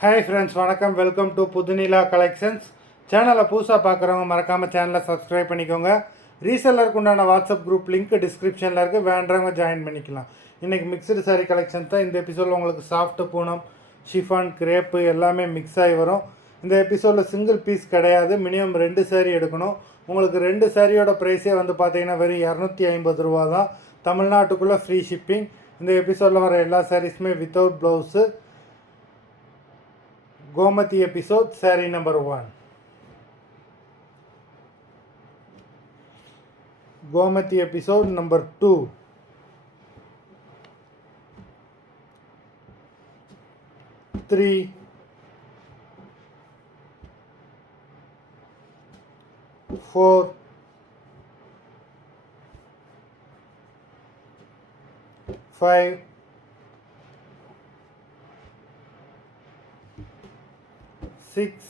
Hi friends, வணக்கம். Welcome to Pudhunila collections. சேனலை புதுசாக பார்க்குறவங்க மறக்காமல் சேனலை சப்ஸ்கிரைப் பண்ணிக்கோங்க. ரீசெல்லருக்கு உண்டான வாட்ஸ்அப் குரூப் லிங்க் டிஸ்கிரிப்ஷனில் இருக்குது, வேண்டவங்க ஜாயின் பண்ணிக்கலாம். இன்றைக்கி மிக்சடு சாரீ கலெக்ஷன் தான். இந்த எபிசோடில் உங்களுக்கு சாஃப்ட் பூனம், ஷிஃபான், கிரேப்பு எல்லாமே மிக்ஸ் ஆகி வரும். இந்த எபிசோடில் சிங்கிள் பீஸ் கிடையாது, மினிமம் 2 சாரீ எடுக்கணும். உங்களுக்கு 2 சாரியோட ப்ரைஸே வந்து பார்த்தீங்கன்னா வெறும் 250 ரூபா தான். தமிழ்நாட்டுக்குள்ளே ஃப்ரீ ஷிப்பிங். இந்த எபிசோடில் வர எல்லா சாரீஸுமே without blouse. Gomati episode, saree number 1. Gomati episode number 2. 3. 4. 5. 6,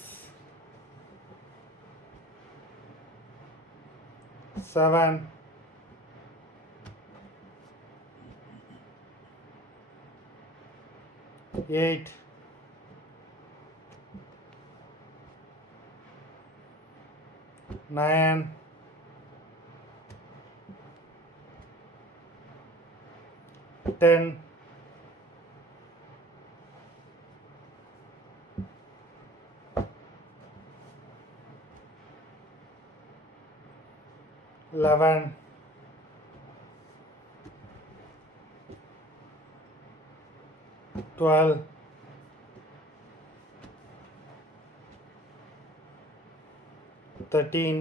7, 8, 9, 10, 11, 12, 13,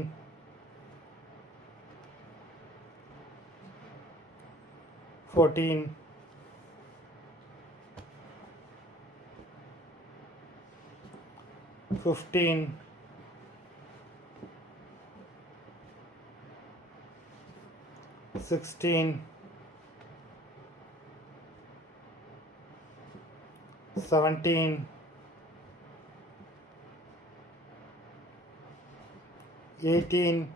14, 15, 16, 17, 18,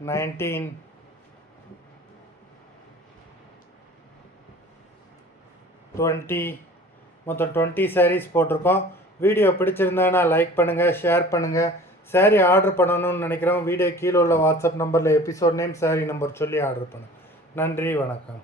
19, 20. மொத்தம் 20 சாரீஸ் போட்டிருக்கோம். வீடியோ பிடிச்சிருந்தா லைக் பண்ணுங்கள், ஷேர் பண்ணுங்கள். சாரீ ஆர்டர் பண்ணணும்னு நினைக்கிறோம். வீடியோ கீழே உள்ள வாட்ஸ்அப் நம்பரில் எபிசோட் நேம், சாரீ நம்பர் சொல்லி ஆர்டர் பண்ணுங்கள். நன்றி, வணக்கம்.